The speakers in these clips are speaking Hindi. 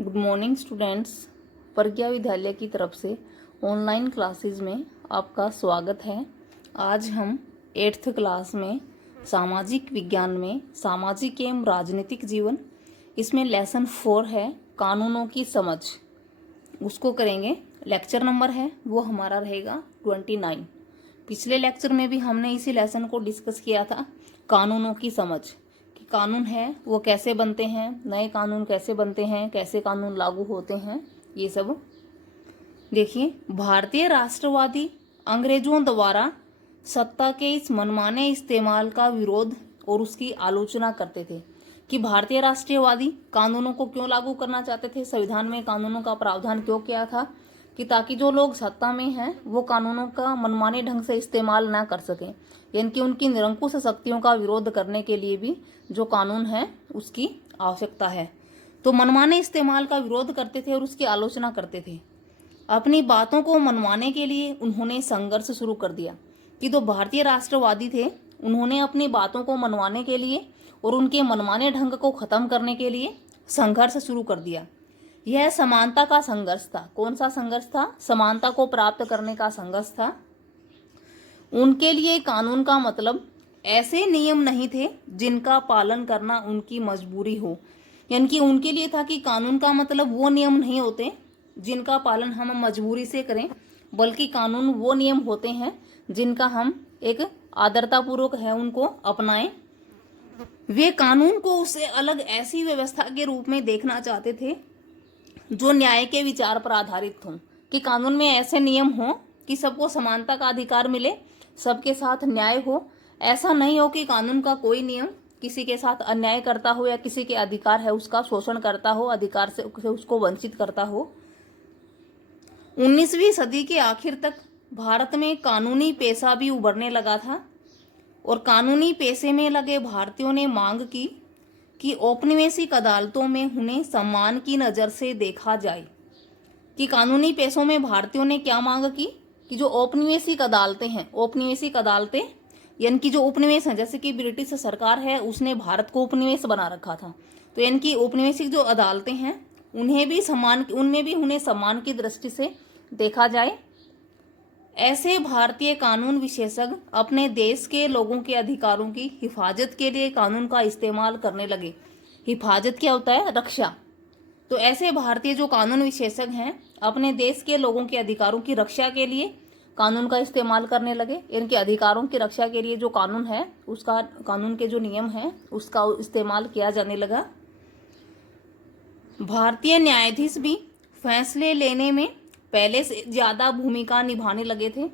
Good morning students. प्रज्ञा विद्यालय की तरफ से ऑनलाइन क्लासेस में आपका स्वागत है। आज हम 8th क्लास में सामाजिक विज्ञान में सामाजिक एवं राजनीतिक जीवन, इसमें लेसन 4 है कानूनों की समझ, उसको करेंगे। लेक्चर नंबर है वो हमारा रहेगा 29। पिछले लेक्चर में भी हमने इसी लेसन को डिस्कस किया था, कानूनों की समझ, कि कानून है वो कैसे बनते हैं, नए कानून कैसे बनते हैं, कैसे कानून लागू होते हैं, ये सब। देखिए, भारतीय राष्ट्रवादी अंग्रेजों द्वारा सत्ता के इस मनमाने इस्तेमाल का विरोध और उसकी आलोचना करते थे। कि भारतीय राष्ट्रवादी कानूनों को क्यों लागू करना चाहते थे, संविधान में कानूनों का प्रावधान क्यों किया था, कि ताकि जो लोग सत्ता में हैं वो कानूनों का मनमाने ढंग से इस्तेमाल ना कर सकें, यानी कि उनकी निरंकुश शक्तियों का विरोध करने के लिए भी जो कानून है उसकी आवश्यकता है। तो मनमाने इस्तेमाल का विरोध करते थे और उसकी आलोचना करते थे। अपनी बातों को मनवाने के लिए उन्होंने संघर्ष शुरू कर दिया। कि जो भारतीय राष्ट्रवादी थे उन्होंने अपनी बातों को मनवाने के लिए और उनके मनमाने ढंग को खत्म करने के लिए संघर्ष शुरू कर दिया। यह समानता का संघर्ष था। कौन सा संघर्ष था? समानता को प्राप्त करने का संघर्ष था। उनके लिए कानून का मतलब ऐसे नियम नहीं थे जिनका पालन करना उनकी मजबूरी हो, यानी कि उनके लिए था कि कानून का मतलब वो नियम नहीं होते जिनका पालन हम मजबूरी से करें, बल्कि कानून वो नियम होते हैं जिनका हम एक आदरतापूर्वक है उनको अपनाएं। वे कानून को उससे अलग ऐसी व्यवस्था के रूप में देखना चाहते थे जो न्याय के विचार पर आधारित हों। कि कानून में ऐसे नियम हों कि सबको समानता का अधिकार मिले, सबके साथ न्याय हो। ऐसा नहीं हो कि कानून का कोई नियम किसी के साथ अन्याय करता हो या किसी के अधिकार है उसका शोषण करता हो, अधिकार से उसको वंचित करता हो। 19वीं सदी के आखिर तक भारत में कानूनी पेशा भी उभरने लगा था और कानूनी पेशे में लगे भारतीयों ने मांग की कि औपनिवेशिक अदालतों में उन्हें सम्मान की नज़र से देखा जाए। कि कानूनी पेशों में भारतीयों ने क्या मांग की कि जो औपनिवेशिक अदालतें हैं, औपनिवेशिक अदालतें यानी कि जो उपनिवेश हैं, जैसे कि ब्रिटिश सरकार है उसने भारत को उपनिवेश बना रखा था, तो यानी कि औपनिवेशिक जो अदालतें हैं उन्हें भी सम्मान, उनमें भी उन्हें सम्मान की दृष्टि से देखा जाए। ऐसे भारतीय कानून विशेषज्ञ अपने देश के लोगों के अधिकारों की हिफाजत के लिए कानून का इस्तेमाल करने लगे। हिफाजत क्या होता है? रक्षा। तो ऐसे भारतीय जो कानून विशेषज्ञ हैं अपने देश के लोगों के अधिकारों की रक्षा के लिए कानून का इस्तेमाल करने लगे। इनके अधिकारों की रक्षा के लिए जो कानून है उसका, कानून के जो नियम हैं उसका इस्तेमाल किया जाने लगा। भारतीय न्यायाधीश भी फैसले लेने में पहले से ज्यादा भूमिका निभाने लगे थे।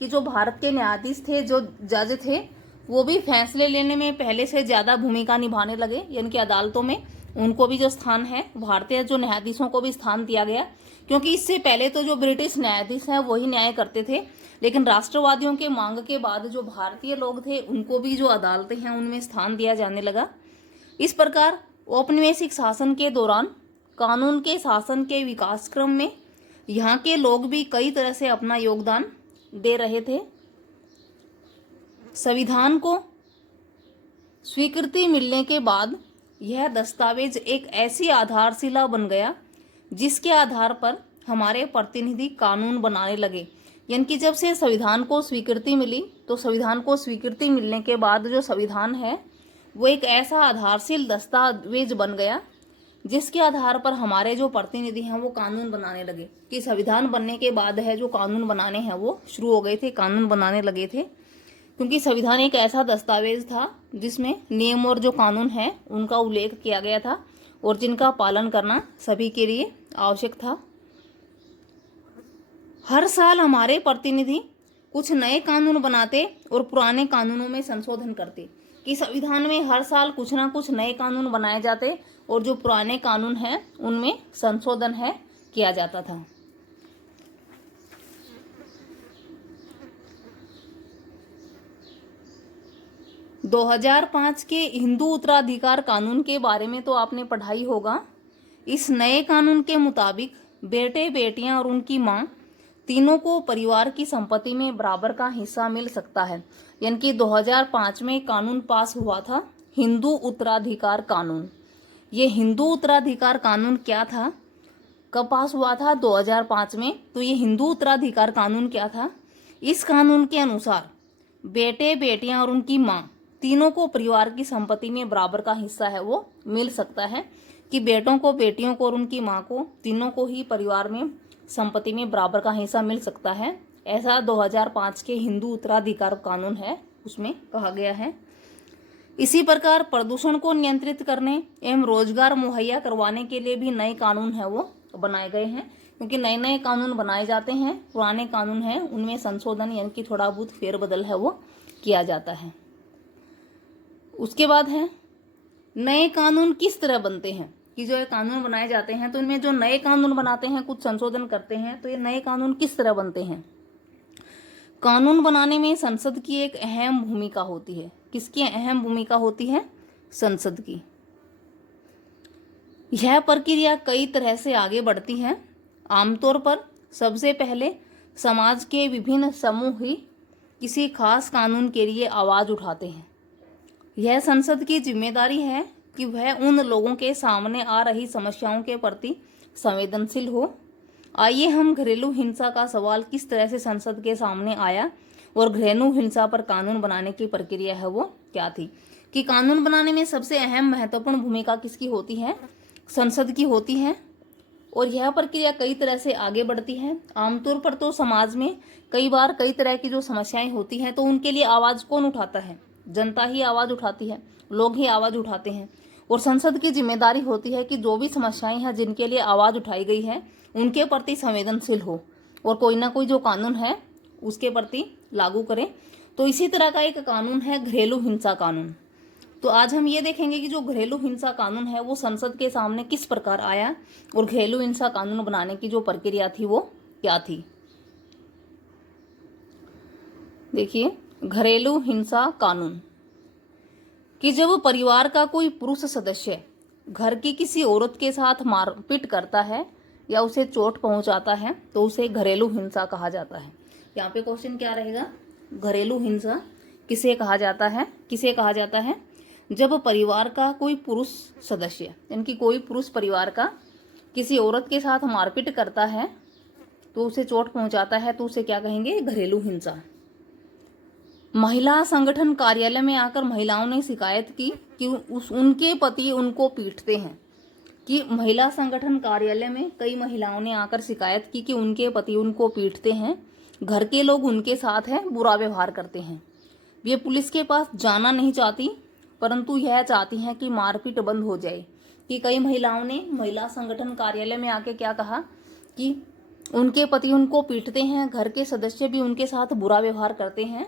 कि जो भारत के न्यायाधीश थे, जो जज थे, वो भी फैसले लेने में पहले से ज्यादा भूमिका निभाने लगे। यानी कि अदालतों में उनको भी जो स्थान है, भारतीय जो न्यायाधीशों को भी स्थान दिया गया। क्योंकि इससे पहले तो जो ब्रिटिश न्यायाधीश हैं वही न्याय करते थे, लेकिन राष्ट्रवादियों के मांग के बाद जो भारतीय लोग थे उनको भी जो अदालतें हैं उनमें स्थान दिया जाने लगा। इस प्रकार औपनिवेशिक शासन के दौरान कानून के शासन के विकास क्रम में यहाँ के लोग भी कई तरह से अपना योगदान दे रहे थे। संविधान को स्वीकृति मिलने के बाद यह दस्तावेज एक ऐसी आधारशिला बन गया जिसके आधार पर हमारे प्रतिनिधि कानून बनाने लगे। यानी कि जब से संविधान को स्वीकृति मिली, तो संविधान को स्वीकृति मिलने के बाद जो संविधान है वो एक ऐसा आधारशील दस्तावेज बन गया जिसके आधार पर हमारे जो प्रतिनिधि हैं वो कानून बनाने लगे। कि संविधान बनने के बाद है जो कानून बनाने हैं वो शुरू हो गए थे, कानून बनाने लगे थे। क्योंकि संविधान एक ऐसा दस्तावेज था जिसमें नियम और जो कानून है उनका उल्लेख किया गया था और जिनका पालन करना सभी के लिए आवश्यक था। हर साल हमारे प्रतिनिधि कुछ नए कानून बनाते और पुराने कानूनों में संशोधन करते। कि संविधान में हर साल कुछ ना कुछ नए कानून बनाए जाते और जो पुराने कानून हैं उनमें संशोधन है किया जाता था। – 2005 के हिंदू उत्तराधिकार कानून के बारे में तो आपने पढ़ा ही होगा। इस नए कानून के मुताबिक बेटे, बेटियां और उनकी मां तीनों को परिवार की संपत्ति में बराबर का हिस्सा मिल सकता है। यानी कि 2005 में कानून पास हुआ था, हिंदू उत्तराधिकार कानून। ये हिंदू उत्तराधिकार कानून क्या था, कब पास हुआ था? 2005 में। तो ये हिंदू उत्तराधिकार कानून क्या था? इस कानून के अनुसार बेटे, बेटियां और उनकी माँ तीनों को परिवार की संपत्ति में बराबर का हिस्सा है वो मिल सकता है, कि बेटों को, बेटियों को और उनकी माँ को, तीनों को ही परिवार में संपत्ति में बराबर का हिस्सा मिल सकता है। ऐसा 2005 के हिंदू उत्तराधिकार कानून है, उसमें कहा गया है। इसी प्रकार प्रदूषण को नियंत्रित करने एवं रोजगार मुहैया करवाने के लिए भी नए कानून है वो बनाए गए हैं, क्योंकि नए नए कानून बनाए जाते हैं, पुराने कानून हैं उनमें संशोधन यानी कि थोड़ा बहुत फेरबदल है वो किया जाता है। उसके बाद है नए कानून किस तरह बनते हैं, कि जो ये कानून बनाए जाते हैं तो इनमें जो नए कानून बनाते हैं, कुछ संशोधन करते हैं, तो ये नए कानून किस तरह बनते हैं। कानून बनाने में संसद की एक अहम भूमिका होती है। किसकी अहम भूमिका होती है? संसद की। यह प्रक्रिया कई तरह से आगे बढ़ती है। आमतौर पर सबसे पहले समाज के विभिन्न समूह ही किसी खास कानून के लिए आवाज उठाते हैं। यह संसद की जिम्मेदारी है कि वह उन लोगों के सामने आ रही समस्याओं के प्रति संवेदनशील हो। आइए हम घरेलू हिंसा का सवाल किस तरह से संसद के सामने आया और घरेलू हिंसा पर कानून बनाने की प्रक्रिया है वो क्या थी, कि कानून बनाने में सबसे अहम महत्वपूर्ण भूमिका किसकी होती है? संसद की होती है। और यह प्रक्रिया कई तरह से आगे बढ़ती है। आमतौर पर तो समाज में कई बार कई तरह की जो समस्याएं होती हैं तो उनके लिए आवाज कौन उठाता है? जनता ही आवाज उठाती है, लोग ही आवाज उठाते हैं। और संसद की जिम्मेदारी होती है कि जो भी समस्याएं हैं जिनके लिए आवाज उठाई गई है उनके प्रति संवेदनशील हो और कोई ना कोई जो कानून है उसके प्रति लागू करें। तो इसी तरह का एक कानून है घरेलू हिंसा कानून। तो आज हम ये देखेंगे कि जो घरेलू हिंसा कानून है वो संसद के सामने किस प्रकार आया और घरेलू हिंसा कानून बनाने की जो प्रक्रिया थी वो क्या थी। देखिए, घरेलू हिंसा कानून, कि जब परिवार का कोई पुरुष सदस्य घर की किसी औरत के साथ मारपीट करता है या उसे चोट पहुंचाता है तो उसे घरेलू हिंसा कहा जाता है। यहाँ पे क्वेश्चन क्या रहेगा? घरेलू हिंसा किसे कहा जाता है? किसे कहा जाता है? जब परिवार का कोई पुरुष सदस्य, यानी कोई पुरुष परिवार का किसी औरत के साथ मारपीट करता है तो उसे चोट पहुंचाता है तो उसे क्या कहेंगे? घरेलू हिंसा। महिला संगठन कार्यालय में आकर महिलाओं ने शिकायत की कि उनके पति उनको पीटते हैं, कि महिला संगठन कार्यालय में कई महिलाओं ने आकर शिकायत की कि उनके पति उनको पीटते हैं, घर के लोग उनके साथ है बुरा व्यवहार करते हैं। वे पुलिस के पास जाना नहीं चाहती, परंतु यह चाहती हैं कि मारपीट बंद हो जाए। कि कई महिलाओं ने महिला संगठन कार्यालय में आके क्या कहा कि उनके पति उनको पीटते हैं, घर के सदस्य भी उनके साथ बुरा व्यवहार करते हैं,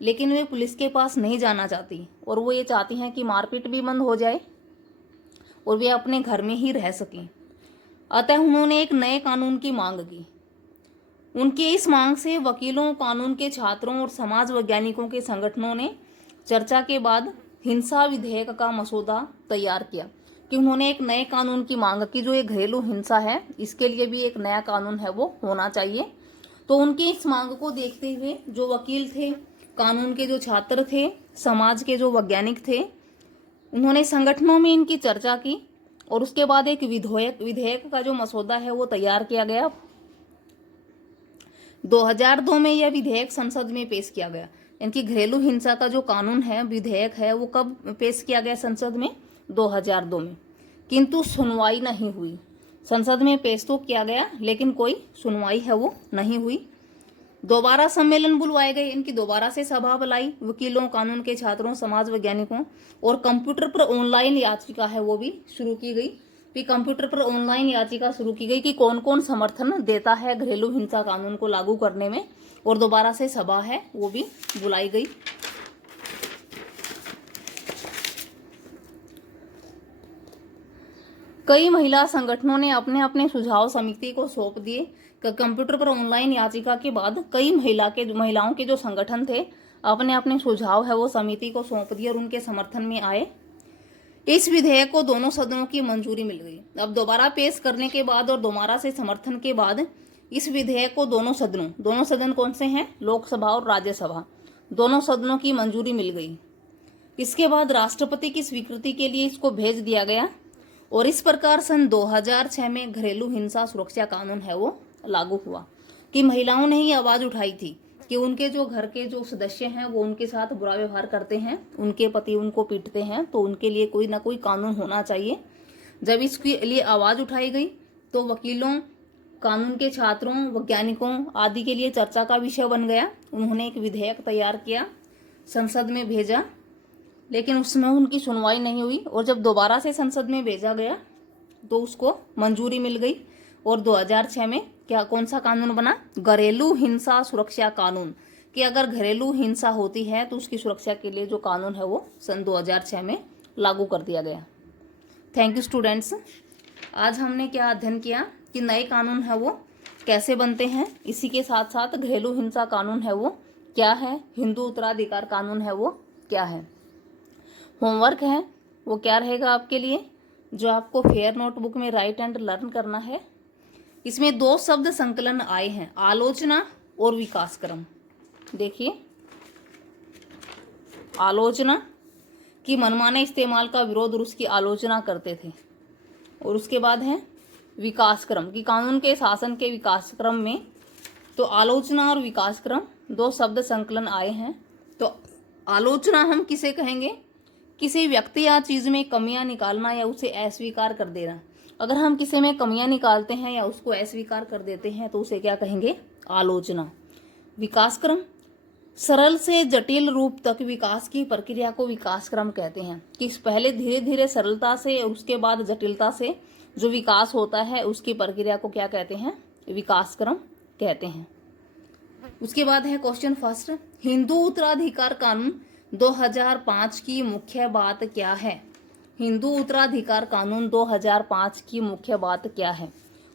लेकिन वे पुलिस के पास नहीं जाना चाहती और वो ये चाहती हैं कि मारपीट भी बंद हो जाए और वे अपने घर में ही रह सकें। अतः उन्होंने एक नए कानून की मांग की। उनकी इस मांग से वकीलों, कानून के छात्रों और समाज वैज्ञानिकों के संगठनों ने चर्चा के बाद हिंसा विधेयक का मसौदा तैयार किया। कि उन्होंने एक नए कानून की मांग की, जो ये घरेलू हिंसा है इसके लिए भी एक नया कानून है वो होना चाहिए। तो उनकी इस मांग को देखते हुए जो वकील थे, कानून के जो छात्र थे, समाज के जो वैज्ञानिक थे, उन्होंने संगठनों में इनकी चर्चा की और उसके बाद एक विधेयक का जो मसौदा है वो तैयार किया गया। 2002 में यह विधेयक संसद में पेश किया गया। इनकी घरेलू हिंसा का जो कानून है, विधेयक है, वो कब पेश किया गया संसद में? 2002 में। किंतु सुनवाई नहीं हुई। संसद में पेश तो किया गया लेकिन कोई सुनवाई है वो नहीं हुई। दोबारा सम्मेलन बुलवाए गए, इनकी दोबारा से सभा बुलाई वकीलों, कानून के छात्रों, समाज वैज्ञानिकों, और कंप्यूटर पर ऑनलाइन याचिका है वो भी शुरू की गई। फिर कंप्यूटर पर ऑनलाइन याचिका शुरू की गई कि कौन कौन समर्थन देता है घरेलू हिंसा कानून को लागू करने में, और दोबारा से सभा है वो भी बुलाई गई। कई महिला संगठनों ने अपने अपने सुझाव समिति को सौंप दिए। कंप्यूटर पर ऑनलाइन याचिका के बाद कई महिलाओं के जो संगठन थे अपने अपने सुझाव है वो समिति को सौंप दिए और उनके समर्थन में आए। इस विधेयक को दोनों सदनों की मंजूरी मिल गई। अब दोबारा पेश करने के बाद और दोबारा से समर्थन के बाद इस विधेयक को दोनों सदन कौन से हैं? लोकसभा और राज्यसभा, दोनों सदनों की मंजूरी मिल गई। इसके बाद राष्ट्रपति की स्वीकृति के लिए इसको भेज दिया गया और इस प्रकार सन 2006 में घरेलू हिंसा सुरक्षा कानून है वो लागू हुआ। कि महिलाओं ने ही आवाज उठाई थी कि उनके जो घर के जो सदस्य हैं वो उनके साथ बुरा व्यवहार करते हैं, उनके पति उनको पीटते हैं, तो उनके लिए कोई ना कोई कानून होना चाहिए। जब इसके लिए आवाज उठाई गई तो वकीलों, कानून के छात्रों, वैज्ञानिकों आदि के लिए चर्चा का विषय बन गया। उन्होंने एक विधेयक तैयार किया, संसद में भेजा, लेकिन उसमें उनकी सुनवाई नहीं हुई। और जब दोबारा से संसद में भेजा गया तो उसको मंजूरी मिल गई और 2006 में कौन सा कानून बना? घरेलू हिंसा सुरक्षा कानून। कि अगर घरेलू हिंसा होती है तो उसकी सुरक्षा के लिए जो कानून है वो सन 2006 में लागू कर दिया गया। Thank you students. आज हमने क्या अध्ययन किया कि नए कानून है वो कैसे बनते हैं, इसी के साथ साथ घरेलू हिंसा कानून है वो क्या है, हिंदू उत्तराधिकार कानून है वो क्या है। होमवर्क है वो क्या रहेगा आपके लिए, जो आपको फेयर नोटबुक में राइट एंड लर्न करना है। इसमें 2 शब्द संकलन आए हैं, आलोचना और विकास क्रम। देखिए, आलोचना कि मनमाने इस्तेमाल का विरोध और उसकी आलोचना करते थे, और उसके बाद है विकास क्रम कि कानून के शासन के विकास क्रम में। तो आलोचना और विकास क्रम 2 शब्द संकलन आए हैं। तो आलोचना हम किसे कहेंगे? किसी व्यक्ति या चीज में कमियां निकालना या उसे अस्वीकार कर देना। अगर हम किसी में कमियां निकालते हैं या उसको अस्वीकार कर देते हैं तो उसे क्या कहेंगे? आलोचना। विकास क्रम, सरल से जटिल रूप तक विकास की प्रक्रिया को विकास क्रम कहते हैं। कि पहले धीरे धीरे सरलता से और उसके बाद जटिलता से जो विकास होता है उसकी प्रक्रिया को क्या कहते हैं? विकास क्रम कहते हैं। उसके बाद है क्वेश्चन फर्स्ट, हिंदू उत्तराधिकार कानून 2005 की मुख्य बात क्या है? हिंदू उत्तराधिकार कानून 2005 की मुख्य बात क्या है?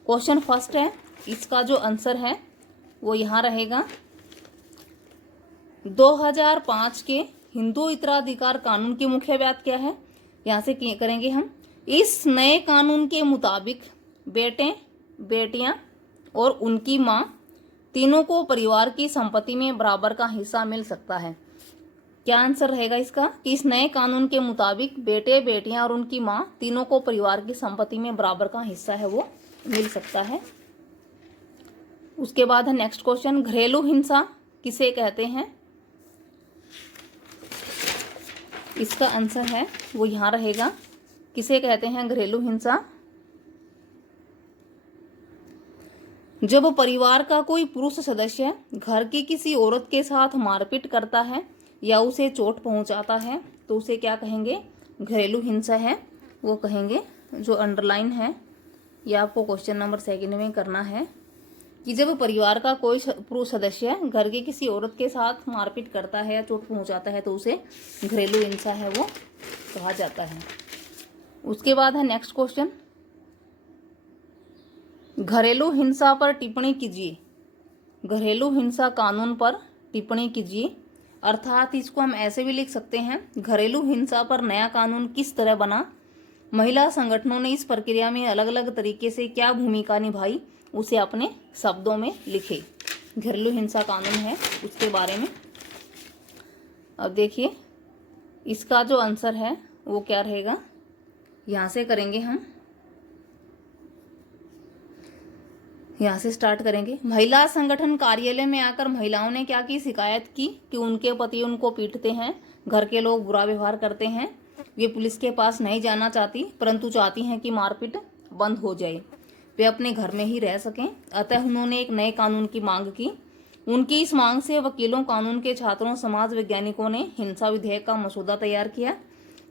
क्वेश्चन फर्स्ट है, इसका जो आंसर है वो यहाँ रहेगा। 2005 के हिंदू उत्तराधिकार कानून की मुख्य बात क्या है, यहाँ से करेंगे हम। इस नए कानून के मुताबिक बेटे, बेटियां और उनकी मां तीनों को परिवार की संपत्ति में बराबर का हिस्सा मिल सकता है। क्या आंसर रहेगा इसका? कि इस नए कानून के मुताबिक बेटे, बेटियां और उनकी मां तीनों को परिवार की संपत्ति में बराबर का हिस्सा है वो मिल सकता है। उसके बाद है नेक्स्ट क्वेश्चन, घरेलू हिंसा किसे कहते हैं? इसका आंसर है वो यहाँ रहेगा, किसे कहते हैं घरेलू हिंसा? जब परिवार का कोई पुरुष सदस्य घर की किसी औरत के साथ मारपीट करता है या उसे चोट पहुंचाता है तो उसे क्या कहेंगे? घरेलू हिंसा है वो कहेंगे। जो अंडरलाइन है या आपको क्वेश्चन नंबर 2 में करना है कि जब परिवार का कोई पुरुष सदस्य घर की किसी औरत के साथ मारपीट करता है या चोट पहुंचाता है तो उसे घरेलू हिंसा है वो कहा जाता है। उसके बाद है नेक्स्ट क्वेश्चन, घरेलू हिंसा पर टिप्पणी कीजिए। घरेलू हिंसा कानून पर टिप्पणी कीजिए, अर्थात इसको हम ऐसे भी लिख सकते हैं, घरेलू हिंसा पर नया कानून किस तरह बना, महिला संगठनों ने इस प्रक्रिया में अलग अलग तरीके से क्या भूमिका निभाई, उसे अपने शब्दों में लिखे। घरेलू हिंसा कानून है उसके बारे में। अब देखिए, इसका जो आंसर है वो क्या रहेगा, यहाँ से करेंगे हम, यहाँ से स्टार्ट करेंगे। महिला संगठन कार्यालय में आकर महिलाओं ने क्या की? शिकायत की कि उनके पति उनको पीटते हैं, घर के लोग बुरा व्यवहार करते हैं। वे पुलिस के पास नहीं जाना चाहती, परंतु चाहती हैं कि मारपीट बंद हो जाए, वे अपने घर में ही रह सकें। अतः उन्होंने एक नए कानून की मांग की। उनकी इस मांग से वकीलों, कानून के छात्रों, समाज वैज्ञानिकों ने हिंसा विधेयक का मसौदा तैयार किया।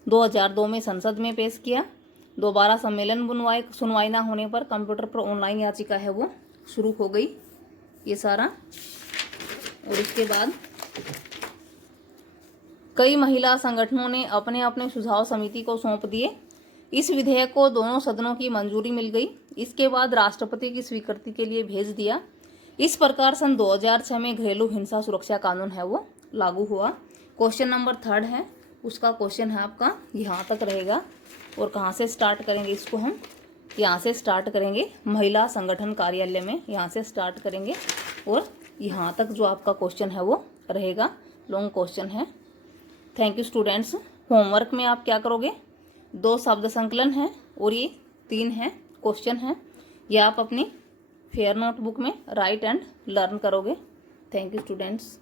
2002 में संसद में पेश किया। दोबारा सम्मेलन बुनवाए, सुनवाई ना होने पर कंप्यूटर पर ऑनलाइन याचिका है वो शुरू हो गई, ये सारा। और उसके बाद कई महिला संगठनों ने अपने अपने सुझाव समिति को सौंप दिए। इस विधेयक को दोनों सदनों की मंजूरी मिल गई। इसके बाद राष्ट्रपति की स्वीकृति के लिए भेज दिया। इस प्रकार सन 2006 में घरेलू हिंसा सुरक्षा कानून है वो लागू हुआ। क्वेश्चन नंबर 3 है, उसका क्वेश्चन है आपका यहाँ तक रहेगा। और कहाँ से स्टार्ट करेंगे इसको हम? यहाँ से स्टार्ट करेंगे, महिला संगठन कार्यालय में यहाँ से स्टार्ट करेंगे और यहाँ तक जो आपका क्वेश्चन है वो रहेगा। लॉन्ग क्वेश्चन है। Thank you students. होमवर्क में आप क्या करोगे? 2 शब्द संकलन है और ये 3 है क्वेश्चन है। ये आप अपनी फेयर नोटबुक में राइट एंड लर्न करोगे। Thank you students.